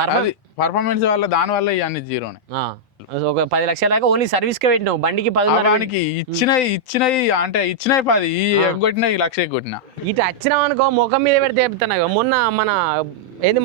Performance వల్ల దాని వల్ల ఇవన్నీ జీరోనే. ఒక 10 లక్షల దాకా ఓన్లీ సర్వీస్ కే పెట్టినావు, బండికి 10 ఇచ్చినాయి అంటే ఇచ్చినాయి 10 ఈ ఎగ్గొట్టినా ఈ లక్ష ఎగ్గొట్టినా. ఇటు వచ్చినావు అనుకో ముఖం మీద పెడితే చెప్తున్నా. మొన్న మన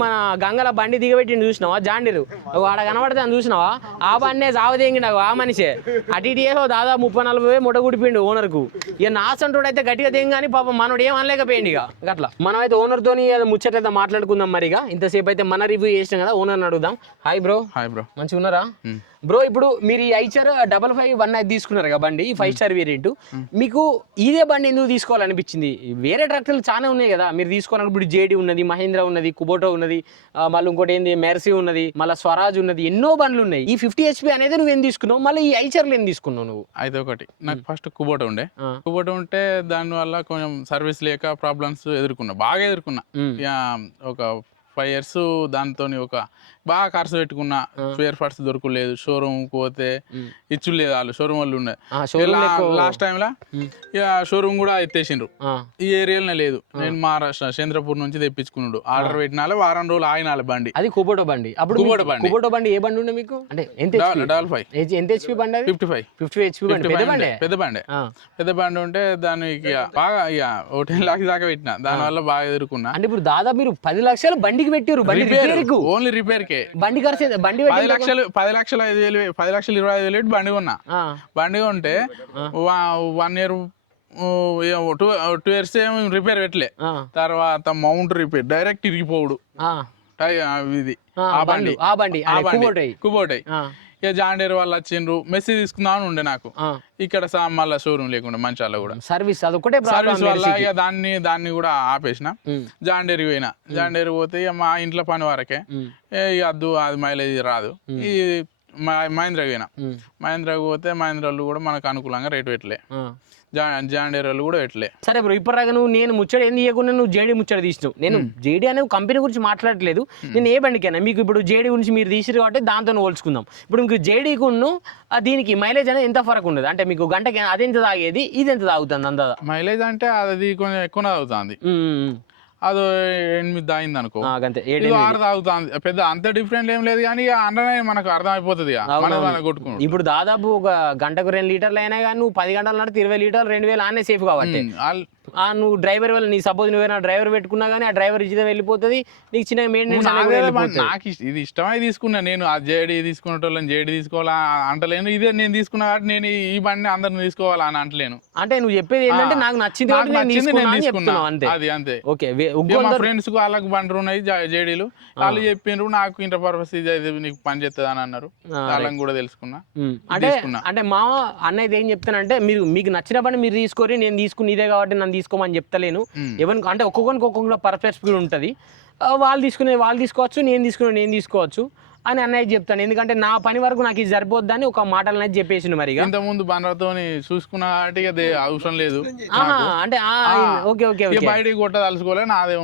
మన గంగల బండి దిగబెట్టిండు చూసినావా, జాండీరు ఆడ కనబడితే అని చూసినావా, ఆ బండే సావదేంగి నాకు ఆ మనిషే అటు ఇటు ఏదో దాదాపు 30-40 ముడ గుడిపిండు ఓనర్కు. ఇక నాసంటోడు అయితే గట్టిగా దింగ్ కానీ పాపం మనోడు ఏం అనలేకపోయింది. ఇక అట్లా మనం అయితే ఓనర్తోని ముచ్చటైతే మాట్లాడుకుందాం. మరి ఇక ఇంతసేపు అయితే మన రివ్యూ చేసినాం కదా, ఓనర్ని అడుగుదాం. Hi bro. మంచిగా ఉన్నారా బ్రో? ఇప్పుడు మీరు ఈ ఐచర్ 551 తీసుకున్నారు కదా బండి, 5 స్టార్ వేరియంట్. మీకు ఇదే బండి ఎందుకు తీసుకోవాలనిపించింది? వేరే ట్రాక్టర్లు చాలా ఉన్నాయి కదా మీరు తీసుకోవాలన్నప్పుడు. ఇప్పుడు జేడీ ఉన్నది, మహీంద్రా ఉన్నది, కుబోటో ఉన్నది, మళ్ళీ ఇంకోటి ఏంది మెర్సీ ఉన్నది, మళ్ళీ స్వరాజ్ ఉన్నది, ఎన్నో బండ్లు ఉన్నాయి. ఈ 50 HP అనేది నువ్వేం తీసుకున్నావు, మళ్ళీ ఈ ఐచర్లు ఏం తీసుకున్నావు నువ్వు? అయితే ఒకటి నాకు ఫస్ట్ కుబోటో ఉంటే దాని వల్ల కొంచెం సర్వీస్ లేక ప్రాబ్లమ్స్ బాగా ఎదుర్కొన్నా. ఒక 5 years దాంతో ఒక బాగా ఖర్చు పెట్టుకున్నా. స్పేర్ పార్ట్స్ దొరకలేదు, షోరూమ్ పోతే ఇచ్చులేదు, వాళ్ళు షోరూమ్ వాళ్ళు ఉండే. లాస్ట్ టైంలో ఇక షోరూమ్ కూడా ఎత్తేసిండ్రు, ఈ ఏరియాలోనే లేదు. నేను మహారాష్ట్ర చంద్రపూర్ నుంచి తెప్పించుకున్నాడు. ఆర్డర్ పెట్టినాలే, వారం రోజులు ఆగినాలి బండి. అది కుబోటో బండి. అప్పుడు కుబోటో బండి ఏ బండి ఉండే మీకు? అంటే ఎంత HP బండి? 50 HP బండి. పెద్ద బండి ఉంటే దానికి బాగా ఇక 10 lakhs దాకా పెట్టినా. దాని వల్ల బాగా ఎదుర్కొన్నా. అంటే ఇప్పుడు దాదాపు మీరు 10 లక్షలు బండికి పెట్టారు, ఓన్లీ రిపేర్ కే. బండి ఖర్చు బండి 10 లక్షలు 10,25,000 పెట్టి బండి కొన్నా. బండి కొంటే 1 year 2 years ఏమో రిపేర్ పెట్టలే. తర్వాత మౌంట్ రిపేర్ డైరెక్ట్ ఇరిగిపోవుడు. ఇది ఆ బండి కుబోటై. ఇక జాండేర్ వాళ్ళు వచ్చిండ్రు, మెస్సీ తీసుకుందామని ఉండే నాకు. ఇక్కడ మళ్ళీ షోరూమ్ లేకుండా మంచాల కూడా సర్వీస్ అదొకటే సర్వీస్ వల్ల ఇక దాన్ని కూడా ఆపేసిన. జాండేర్ పోయినా. జాండేర్ పోతే ఇక మా ఇంట్లో పని వరకే, ఇక అద్దు అది మైలేజ్ రాదు. ఈ మహేంద్రకి పోయినా. మహేంద్రకి పోతే మహేంద్ర వాళ్ళు కూడా మనకు అనుకూలంగా రేటు పెట్టలే, జాండేర్ వాళ్ళు కూడా పెట్టలే. సరే బ్రో, ఇప్పటిదాకా నేను ముచ్చట ఏం తీయకుండా నువ్వు జేడీ ముచ్చట తీసినావు. నేను జేడీ అనే కంపెనీ గురించి మాట్లాడట్లేదు, నేను ఏ బండికైనా. మీకు ఇప్పుడు జేడీ గురించి మీరు తీసిరు కాబట్టి దాంతో పోల్చుకుందాం. ఇప్పుడు మీకు జేడీకును దీనికి మైలేజ్ అనేది ఎంత ఫరక్ ఉండదు? అంటే మీకు గంటకి అదెంత తాగేది, ఇది ఎంత తాగుతుంది అందా? మైలేజ్ అంటే అది కొంచెం ఎక్కువ తాగుతుంది. అది 8 తాగింది అనుకో, 6 తాగుతుంది. పెద్ద అంత డిఫరెంట్ ఏం లేదు, కానీ అందులోనే మనకు అర్థమైపోతుంది కొట్టుకుని. ఇప్పుడు దాదాపు ఒక గంటకు 2 లీటర్లు అయినా కానీ నువ్వు 10 గంటలు నడితే 20 లీటర్లు 2000 ఆనే సేఫ్ కాబట్టి. నువ్వు డ్రైవర్ వల్ల నీ సపోజ్ నువ్వేనా డ్రైవర్ పెట్టుకున్నా కానీ ఆ డ్రైవర్ ఇచ్చిన వెళ్ళిపోతుంది, నీకు చిన్న మెయింటెనెన్స్. నాకు ఇది ఇష్టమై తీసుకున్నా నేను. ఆ జేడీ తీసుకునేటోళ్ళని జేడీ తీసుకోవాలా అంటలేను, ఇదే నేను తీసుకున్నా కాబట్టి నేను ఈ బండిని అందరిని తీసుకోవాలా అని అంటలేను. అంటే నువ్వు చెప్పేది ఏంటంటే నాకు నచ్చింది అది అంతే. ఓకే, మా ఫ్రెండ్స్ వాళ్ళకి బండ్లు ఉన్నాయి జేడీలు, వాళ్ళు చెప్పిండ్రు నాకు ఇంత పర్పస్ ఇది నీకు పని చేస్తుంది అని అన్నారు. వాళ్ళని కూడా తెలుసుకున్నా. అంటే మా అన్నయ్య ఏం చెప్తానంటే, మీకు నచ్చిన బండి మీరు తీసుకొని నేను తీసుకుని ఇదే కాబట్టి నన్ను తీసుకోమని చెప్తలేను. ఎవరికి అంటే ఒక్కొక్కరికి పర్స్పెక్టివ్ ఉంటుంది. వాళ్ళు తీసుకోవచ్చు, నేను తీసుకోవచ్చు అని అన్నయ్య చెప్తాను. ఎందుకంటే నా పని వరకు నాకు ఇది సరిపోద్దని ఒక మాటలు అనేది చెప్పేసిండు. మరి ఇంత ముందు బండ్లతో చూసుకున్న అవసరం లేదు అంటే ఓకే ఓకే బయటికి కొట్ట తలుసుకోలే, నాదే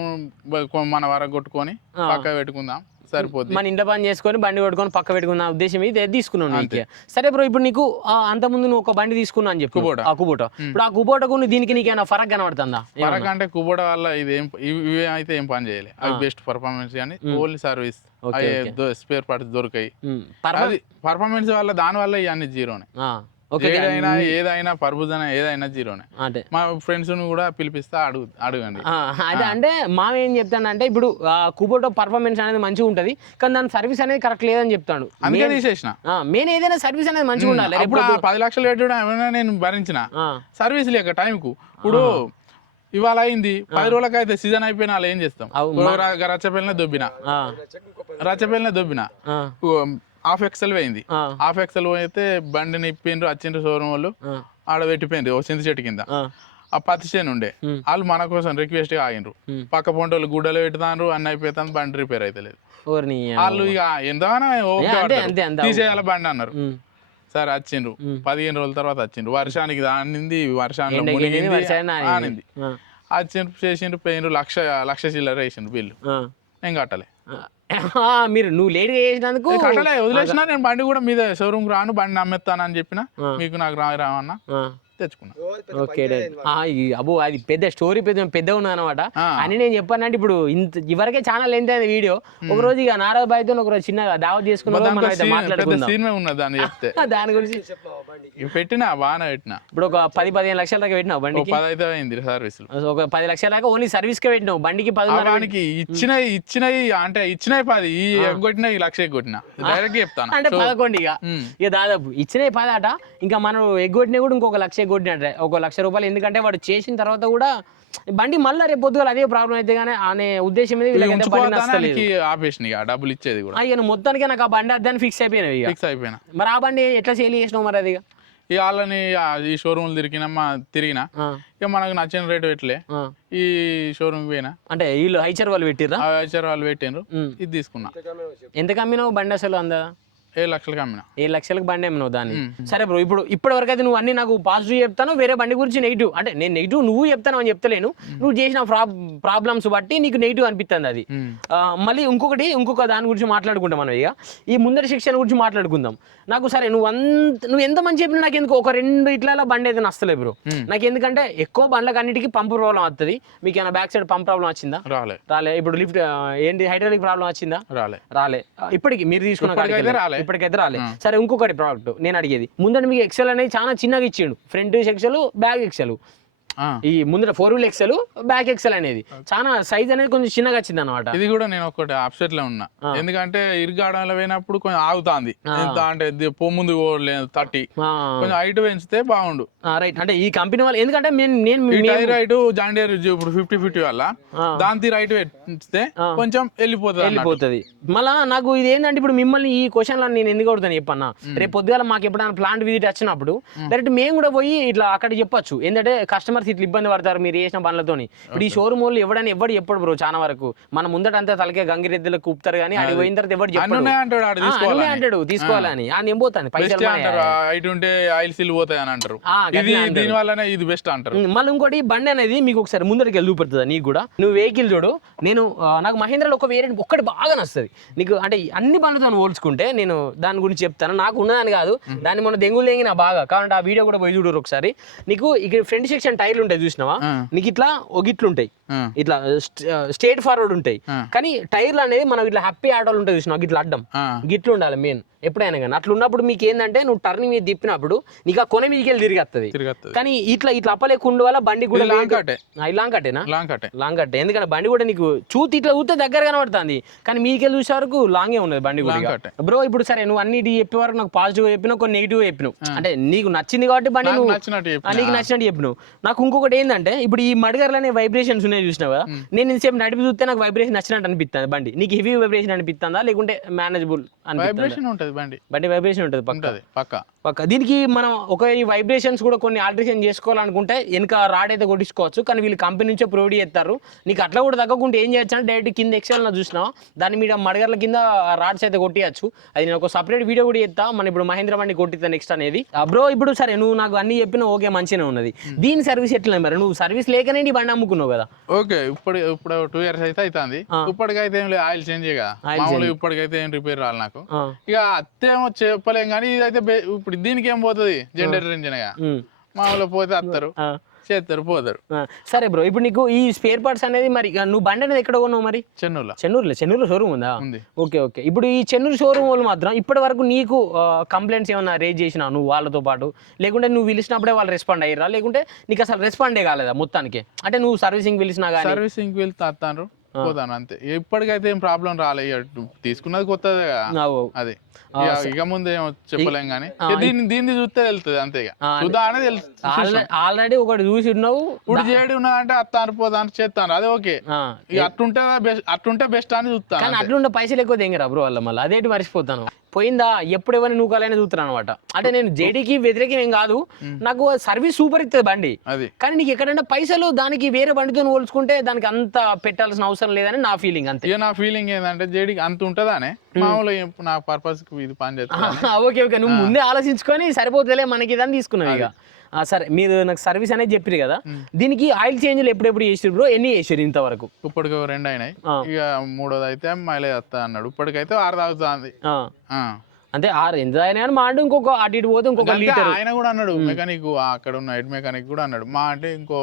మన వరకు కొట్టుకొని పక్క పెట్టుకుందాం సరిపోతుంది. మన ఇంట్లో పని చేసుకొని బండి కొట్టుకొని పక్క పెట్టుకున్న ఉద్దేశం ఇది తీసుకున్నాను. సరే బ్రో, ఇప్పుడు నీకు అంత ముందు నువ్వు ఒక బండి తీసుకున్నా అని చెప్పి ఆ కుబోటో. ఇప్పుడు ఆ కుబోటోకు దీనికి నీకేమైనా ఫరక్ కనబడుతుందా? ఫరక్ అంటే కుబోటో వల్ల ఇవి అయితే ఏం పని చేయలేదు. అవి బెస్ట్ పర్ఫార్మెన్స్ కానీ ఓన్లీ సర్వీస్, స్పేర్ పార్ట్స్ దొరికాయి. పర్ఫార్మెన్స్ వల్ల దాని వల్ల ఇవన్నీ జీరోనే. ఏదైనా పర్బుజన ఏదైనా జీరోనే. అంటే మా ఫ్రెండ్స్ కూడా పిలిపిస్తా అడగండి. అదే అంటే మా ఏం చెప్తానంటే, ఇప్పుడు కుబోటో పర్ఫార్మెన్స్ అనేది మంచిగా ఉంటది, కానీ దాని సర్వీస్ అనేది కరెక్ట్ లేదని చెప్తాడు. అందుకే తీసేసిన. మెయిన్ ఏదైనా సర్వీస్ అనేది మంచిగా ఉండాలి. ఇప్పుడు 10 లక్షలు పెట్టడం ఏమైనా నేను భరించిన సర్వీస్ లేక టైంకు. ఇప్పుడు ఇవాళ అయింది 10 రోజులకి అయితే సీజన్ అయిపోయినా వాళ్ళు ఏం చేస్తాం? రచ్చపల్లినే దొబ్బిన హాఫ్ ఎక్సెల్ పోయింది. హాఫ్ ఎక్సెల్ పోయితే బండిని ఇప్పిండ్రు, వచ్చిండ్రు షోరూమ్ వాళ్ళు, ఆడ పెట్టిపోయింది ఓ చింత చెట్టు కింద. ఆ పత్తి చేను ఉండే, వాళ్ళు మన కోసం రిక్వెస్ట్ గా ఆగిండ్రు. పక్క పొంటోళ్ళు గుడ్డలు పెడతారు, అన్ని అయిపోతాను, బండి రిపేర్ అయితే లేదు. వాళ్ళు ఇక ఎంతగానో తీసేయాలి బండి అన్నారు. సరే వచ్చిండ్రు, 15 రోజుల తర్వాత వచ్చిండ్రు. వర్షానికి దానింది, వర్షానికి ఆనింది. వచ్చిండ్రు, చేసిండ్రు, పోయిండ్రు. లక్ష చిల్లర వేసిండ్రు బిల్లు. నేను కట్టలే. నువ్వు లేట్ గా చేసినందుకు కట్టలే, వదిలేసిన. నేను బండి కూడా మీద షోరూమ్ రాను, బండి అమ్మేస్తానని చెప్పిన. మీకు నాకు రావన్నా తెచ్చుకున్నా. ఓకే అబ్బో అది పెద్ద స్టోరీ పెద్ద ఉన్నది అనమాట అని నేను చెప్పానంటే ఇప్పుడు ఇంత ఇవరకే ఛానల్ ఎంత వీడియో ఒక రోజు ఇక నారాజ్ బాయ్తో ఒక రోజు చిన్నగా దావత్ చేసుకున్నాం మాట్లాడుకుందాం సీన్ ఉన్నది దాన్ని చెప్తే దాని గురించి పెట్టినా బాగా పెట్టినా. ఇప్పుడు ఒక 10-15 లక్షల దాకా పెట్టినావు బండికి? 10 అయితే అయింది సర్వీస్. ఒక 10 లక్షల దాకా ఓన్లీ సర్వీస్ కే పెట్టినావు బండికి? 10 ఇచ్చినాయి 10 ఈ ఎగ్గొట్టినా ఈ లక్ష ఎగ్గొట్టినా డైరెక్ట్ చెప్తాను అంటే 11 ఇక దాదాపు ఇచ్చినాయి 10 అట. ఇంకా మనం ఎగ్గొట్టినా కూడా ఇంకొక 1 లక్ష ఎగ్గొట్టినట్టే, 1 లక్ష రూపాయలు. ఎందుకంటే వాడు చేసిన తర్వాత కూడా బండి మళ్ళీ రేపు పొద్దుగా అదే ప్రాబ్లం అయితే కానీ అనే ఉద్దేశం మీద ఆపేసిన డబ్బులు ఇచ్చేది కూడా. అయ్యా మొత్తానికి నాకు ఆ బండి అద్దాన్ని ఫిక్స్ అయిపోయినా. మరి ఆ బండి ఎట్లా సేల్ చేసినావు మరి? అది ఇక వాళ్ళని ఈ షోరూమ్ తిరిగినా ఇక మనకు నచ్చిన రేటు పెట్టలే ఈ షోరూమ్ పోయినా. అంటే వీళ్ళు హైచర్ వాళ్ళు పెట్టిర్రా? హైచర్ వాళ్ళు పెట్టిండ్రు, ఇది తీసుకున్నా. ఎంత కమ్మినావు బండి అసలు? 7 లక్షలకు అమ్మినా. 7 లక్షలకు బండి అమ్మినావు దాన్ని. సరే బ్రో, ఇప్పటి వరకు అయితే నువ్వు అన్ని నాకు పాజిటివ్ చెప్తాను, వేరే బండి గురించి నెగిటివ్. అంటే నేను నెగిటివ్ నువ్వు చెప్తాను అని చెప్తలేను, నువ్వు చేసిన ప్రాబ్లమ్స్ బట్టి నీకు నెగిటివ్ అనిపిస్తుంది అది. మళ్ళీ ఇంకొక దాని గురించి మాట్లాడుకుంటాం మనం. ఇక ఈ ముందరి సెక్షన్ గురించి మాట్లాడుకుందాం. నాకు సరే నువ్వు ఎంత మంచి చెప్పినా నాకు ఎందుకు ఒక 2 ఇట్లా బండి అయితే నచ్చలేదు బ్రో నాకు. ఎందుకంటే ఎక్కువ బండ్లకు అన్నిటికీ పంపు ప్రాబ్లం వస్తుంది. మీకు ఏమైనా బ్యాక్ సైడ్ పంప్ ప్రాబ్లం వచ్చిందా? రాలే. ఇప్పుడు లిఫ్ట్ ఏంటి హైడ్రాలిక్ ప్రాబ్లం వచ్చిందా? రాలే. ఇప్పటికి మీరు తీసుకున్న ఇప్పటికైతే రాలే. సరే, ఇంకొకటి ప్రోడక్ట్ నేను అడిగేది, ముందర మీకు ఎక్సెల్ అనేది చాలా చిన్నగా ఇచ్చిండు. Front axle, back axle. ఈ ముందర 4 వీల్ ఎక్సెల్, బ్యాక్ ఎక్సెల్ అనేది చాలా సైజ్ అనేది కొంచెం చిన్నగా వచ్చింది అనమాట. ఇది కూడా నేను ఒకటి అప్సెట్ లో ఉన్నా, ఎందుకంటే ఇరుగాడంలో పోయినప్పుడు కొంచెం ఆగుతాంది. అంటే ముందు 30 కొంచెం హైట్ పెంచితే బాగుండు. రైట్. అంటే ఈ కంపెనీ వాళ్ళు ఎందుకంటే రైట్ జాండియర్ ఇప్పుడు 50-50 వల్ల దాని రైట్ పెంచితే కొంచెం వెళ్ళిపోతుంది. మళ్ళా నాకు ఇది ఏంటంటే ఇప్పుడు మిమ్మల్ని ఈ క్వశ్చన్ లో నేను ఎందుకు అడుగుతాను చెప్పన్నా, రేపు పొద్దుగాల మాకు ఎప్పుడైనా ప్లాంట్ విజిట్ వచ్చినప్పుడు డైరెక్ట్ మేము కూడా పోయి ఇట్లా అక్కడ చెప్పొచ్చు. ఏంటంటే కస్టమర్స్ ఇట్లా ఇబ్బంది పడతారు మీరు చేసిన పనులతోని. ఇప్పుడు ఈ షోరూమ్ వాళ్ళు ఎవడు చెప్పడు బ్రో. చాలా వరకు మన ముందట అంతా తలకే గంగిరెద్దులకు కూపుతారు, కానీ అది పోయిన తర్వాత ఎవరు చెప్పడు అంటాడు తీసుకోవాలని. ఆ నేను పోతాను పైసలు దీని వల్లనే ఇది బెస్ట్ అంటారు. మళ్ళీ ఇంకోటి బండి అనేది మీకు ఒకసారి ముందరికి వెళ్ళి చూపెడుతుంది నీకు కూడా. నువ్వు వెహికల్ చూడు, నాకు మహేంద్రలో ఒక వేరియంట్ ఒక్కటి బాగా నస్తుంది నీకు. అంటే అన్ని బండ్లతో పోల్చుకుంటే నేను దాని గురించి చెప్తాను. నాకు ఉన్నదని కాదు, దాన్ని మన దెంగులు తెంగిన బాగా కావాలంటే ఆ వీడియో కూడా పోయి చూడరు ఒకసారి. నీకు ఇక్కడ ఫ్రంట్ సెక్షన్ టైర్లు ఉంటాయి చూసినావా, నీకు ఇట్లా ఒగిట్లుంటాయి, ఇట్లా స్ట్రేట్ ఫార్వర్డ్ ఉంటాయి. కానీ టైర్లు అనేది మనం ఇట్లా హ్యాపీ ఆటోలు ఉంటాయి చూసినావు, ఇట్లా అడ్డం గిట్లు ఉండాలి మెయిన్ ఎప్పుడైనా కానీ. అట్లా ఉన్నప్పుడు మీకు ఏంటంటే నువ్వు టర్నింగ్ మీద తిప్పినప్పుడు నీకు ఆ కొన మీదకి వెళ్ళి తిరిగేస్తుంది. కానీ ఇట్లా అప్పలేకుండా వల్ల బండి కూడా లాంగ్ కట్టేనా? లాంగ్ కట్టే. ఎందుకంటే బండి కూడా నీకు ఇట్లా చూస్తే దగ్గర కనబడుతుంది, కానీ మీకెళ్ళి చూసే వరకు లాంగే ఉన్నది బండి కూడా. బ్రో ఇప్పుడు సరే నువ్వు అన్నిటి చెప్పే వరకు నాకు పాజిటివ్ చెప్పినావు, కొన్ని నెగిటివ్ చెప్పినావు. అంటే నీకు నచ్చింది కాబట్టి బండి నీకు నచ్చినట్టు చెప్పినావు. నాకు ఇంకొకటి ఏంటంటే ఇప్పుడు ఈ మడగర్లనే వైబ్రేషన్స్ ఉన్నాయి చూసినావా, నేను ఇంతసేపు నడిపి చూస్తే నాకు వైబ్రేషన్ నచ్చినట్టు అనిపిస్తుంది బండి. నీకు హెవీ వైబ్రేషన్ అనిపిస్తుందా లేకుంటే మేనేజబుల్ అనిపిస్తుంది? బండి వైబ్రేషన్ ఉంటుంది పక్క. దీనికి మనం ఈ వైబ్రేషన్స్ కూడా కొన్ని ఆల్టరేషన్ చేసుకోవాలనుకుంటే వెనక రాడ్ అయితే కొట్టించుకోవచ్చు, కానీ వీళ్ళు కంపెనీ నుంచే ప్రొవైడ్ చేస్తారు. నీకు అట్లా కూడా తగ్గకుంటే ఏం చేయొచ్చు అంటే డైరెక్ట్ కింద ఎక్సెల్ చూసినావు దాని మీద మడగర్ల కింద రాడ్స్ అయితే కొట్టియచ్చు. అది నేను ఒక సపరేట్ వీడియో కూడా చేస్తా. మన ఇప్పుడు మహేంద్ర బండి కొట్టిస్తా నెక్స్ట్ అనేది. బ్రో ఇప్పుడు సరే నువ్వు నాకు అన్ని చెప్పినా ఓకే మంచిగానే ఉన్నది. దీని సర్వీస్ ఎట్లా మరి? నువ్వు సర్వీస్ లేకనే నీ బండి అమ్ముకున్నావు కదా. ఓకే, ఇప్పుడు 2 years అయితే అవుతుంది. ఇప్పటికైతే ఏం లేదు, ఆయిల్ చేంజ్ ఇప్పటికైతే ఏం రిపేర్ రాలి నాకు. ఇక అత్తేమో చెప్పలేం, కానీ ఇదైతే ఇప్పుడు దీనికి ఏం పోతుంది జనరేటర్ ఇంజిన్ గా మామూలుగా పోతే అత్తారు చేస్తారు పోతారు. సరే బ్రో, ఇప్పుడు నీకు ఈ స్పేర్ పార్ట్స్ అనేది మరి నువ్వు బండి అనేది ఎక్కడ కొన్నావు మరి? చెన్నూరులో షోరూమ్ ఉందా? ఓకే. ఇప్పుడు ఈ చెన్నూరు షోరూమ్ వాళ్ళు మాత్రం ఇప్పటి వరకు నీకు కంప్లైంట్స్ ఏమన్నా రేజ్ చేసినా నువ్వు వాళ్ళతో పాటు, లేకుంటే నువ్వు పిలిచినప్పుడే వాళ్ళు రెస్పాండ్ అయ్యారా, లేకుంటే నీకు అసలు రెస్పాండే కాలేదా మొత్తానికి? అంటే నువ్వు సర్వీసింగ్ పిలిచినా కానీ సర్వీసింగ్ వెళ్తాను పోతాను అంతే. ఇప్పటికైతే ఏం ప్రాబ్లం రాలేదు, తీసుకున్నది కొత్తదే అది. ఇక ముందు ఏమో చెప్పలేం కానీ దీన్ని చూస్తే వెళ్తుంది అంతే. చూద్దా అనేది ఆల్రెడీ ఒకటి చూసి ఉన్నావు, ఇప్పుడు చేయడం ఉన్నదంటే అత్తాను పోతాను చేస్తాను, అదే ఓకే. ఇక అట్టుంటే బెస్ట్ అని చూస్తాను. కానీ అట్లుంటే పైసలు ఎక్కువ తెంగరా బ్రో వాళ్ళ, మళ్ళీ అదేంటి మర్చిపోతాను. పోయిందా ఎప్పుడు ఎవరిని నూకాలని చూస్తున్నాను అనమాట. అంటే నేను జేడీకి వ్యతిరేకం ఏం కాదు, నాకు సర్వీస్ సూపర్ ఇస్తుంది బండి. కానీ నీకు ఎక్కడైనా పైసలు దానికి వేరే బండితో పోల్చుకుంటే దానికి అంత పెట్టాల్సిన అవసరం లేదని నా ఫీలింగ్ అంతే. నా ఫీలింగ్ ఏంటంటే జేడీకి అంత ఉంటుందానే మామూలుగా నా పర్పస్ ఇది పని చేస్తా. ఓకే, నువ్వు ముందే ఆలోచించుకొని సరిపోతుందిలే మనకి ఇదని తీసుకున్నావు ఇక. సరే, మీరు నాకు సర్వీస్ అనేది చెప్పారు కదా, దీనికి ఆయిల్ చేంజ్లు ఎప్పుడెప్పుడు చేసారు బ్రో? ఎన్ని చేసారు ఇంతవరకు? ఇప్పటికి 2 అయినాయి, ఇక 3వది అయితే మైలేజ్ వస్తా అన్నాడు. ఇప్పటికైతే 6 తాగుతుంది. అంటే 6 ఎంత అయినా కానీ మా అంటే ఇంకొక అటు ఇటు పోతే ఇంకొక అంటే లీటర్ ఆయన కూడా అన్నాడు మెకానిక్ అక్కడ ఉన్న హెడ్ మెకానిక్ కూడా అన్నాడు మా అంటే ఇంకో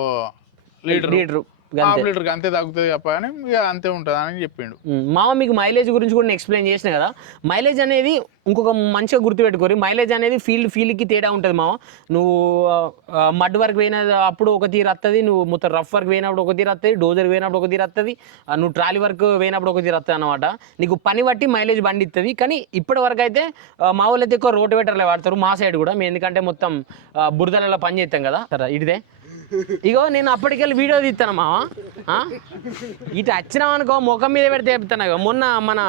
లీటర్ హాఫ్ లీటర్ అంతే తగ్గుతుంది తప్ప అని ఇక అంతే ఉంటుంది అని చెప్పిండు. మామ మీకు మైలేజ్ గురించి కూడా నేను ఎక్స్ప్లెయిన్ చేసిన కదా. మైలేజ్ అనేది ఇంకొక మంచిగా గుర్తుపెట్టుకోరు, మైలేజ్ అనేది ఫీల్డ్కి తేడా ఉంటుంది మామ. నువ్వు మడ్ వర్క్ పోయిన అప్పుడు ఒక తీరు వస్తుంది, నువ్వు మొత్తం రఫ్ వర్క్ పోయినప్పుడు ఒక తీరు వస్తుంది, డోజర్ పోయినప్పుడు ఒక తీరు వస్తుంది, నువ్వు ట్రాలీ వర్క్ పోయినప్పుడు ఒక తీరు వస్తుంది అనమాట. నీకు పని బట్టి మైలేజ్ బండి ఇస్తుంది. కానీ ఇప్పటి వరకు అయితే మా వాళ్ళు అయితే ఎక్కువ రోటివేటర్లే వాడతారు మా సైడ్ కూడా. మేము ఎందుకంటే మొత్తం బురదలలో పని చేస్తాం కదా. సరే ఇదే ఇగో నేను అప్పటికెళ్ళి వీడియో తీస్తాను మామ. ఇటు వచ్చినావు అనుకో ముఖం మీద పెడితే చెప్తాను. మొన్న మన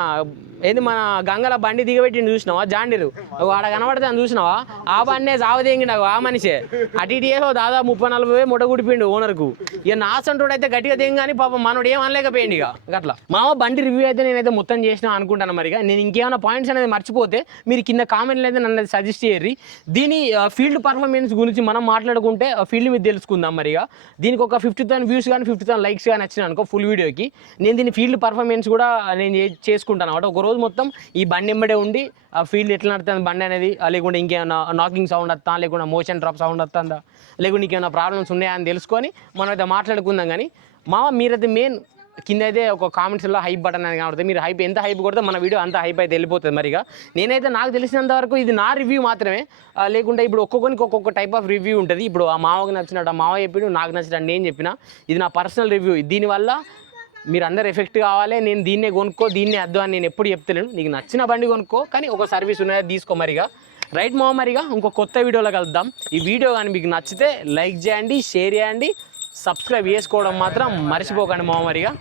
మన గంగల బండి దిగబెట్టిండు చూసినావా జాండీరు, ఆడ కనబడితే అని చూసినావా ఆ బండే సావదేంగిండు ఆ మనిషే. అటు ఇటు ఏదో దాదాపు 30-40 ముఠ గుడిపిండు ఓనర్కు. ఇక నాసంటోడు అయితే గట్టిగా దిగ కానీ పాపం మనోడు ఏం అనలేకపోయింది ఇక అట్లా. మామ బండి రివ్యూ అయితే నేనైతే మొత్తం చేసినా అనుకుంటాను. మరిగా నేను ఇంకేమైనా పాయింట్స్ అనేది మర్చిపోతే మీరు కింద కామెంట్లు అయితే నన్ను సజెస్ట్ చేయర్రి. దీని ఫీల్డ్ పర్ఫార్మెన్స్ గురించి మనం మాట్లాడుకుంటే ఫీల్డ్ మీద తెలుసుకుందాం. మరిగా దీనికి ఒక 50,000 వ్యూస్ కానీ 50,000 లైక్స్ కానీ వచ్చినాయి అనుకో ఫుల్ వీడియోకి, నేను దీని ఫీల్డ్ పర్ఫార్మెన్స్ కూడా నేను చేసుకుంటాను అనమాట. ఒక రోజు మొత్తం ఈ బండి ఎంబడే ఉండి ఆ ఫీల్డ్ ఎట్లా నడుతుంది బండి అనేది, లేకుంటే ఇంకేమైనా నాకింగ్ సౌండ్ వస్తా, లేకుండా మోషన్ డ్రాప్ సౌండ్ వస్తుందా, లేకుంటే ఇంకేమైనా ప్రాబ్లమ్స్ ఉన్నాయా అని తెలుసుకొని మనం అయితే మాట్లాడుకుందాం. కానీ మామ మీరైతే మెయిన్ కింద అయితే ఒక కామెంట్స్లో హైప్ బటన్ అనేది కనబడుతుంది. మీరు హైప్ ఎంత హైప్ కొడితే మన వీడియో అంత హైప్ అయితే వెళ్ళిపోతుంది. మరిగా నేనైతే నాకు తెలిసినంత వరకు ఇది నా రివ్యూ మాత్రమే, లేకుంటే ఇప్పుడు ఒక్కొక్కరికి ఒక్కొక్క టైప్ ఆఫ్ రివ్యూ ఉంటుంది. ఇప్పుడు ఆ మామకి నచ్చినట్టు ఆ మావ చెప్పిడు, నాకు నచ్చినట్టు నేను చెప్పిన. ఇది నా పర్సనల్ రివ్యూ. దీనివల్ల మీరు అందరు ఎఫెక్ట్ కావాలి, నేను దీన్నే కొనుక్కో దీన్నే అద్దు అని నేను ఎప్పుడు చెప్తలేను. నీకు నచ్చిన బండి కొనుక్కో, కానీ ఒక సర్వీస్ ఉన్నది తీసుకో. మరిగా రైట్ మావ. మరిగా ఇంకో కొత్త వీడియోలో కలుద్దాం. ఈ వీడియో కానీ మీకు నచ్చితే లైక్ చేయండి, షేర్ చేయండి, సబ్స్క్రైబ్ చేసుకోవడం మాత్రం మర్చిపోకండి మావ. మరిగా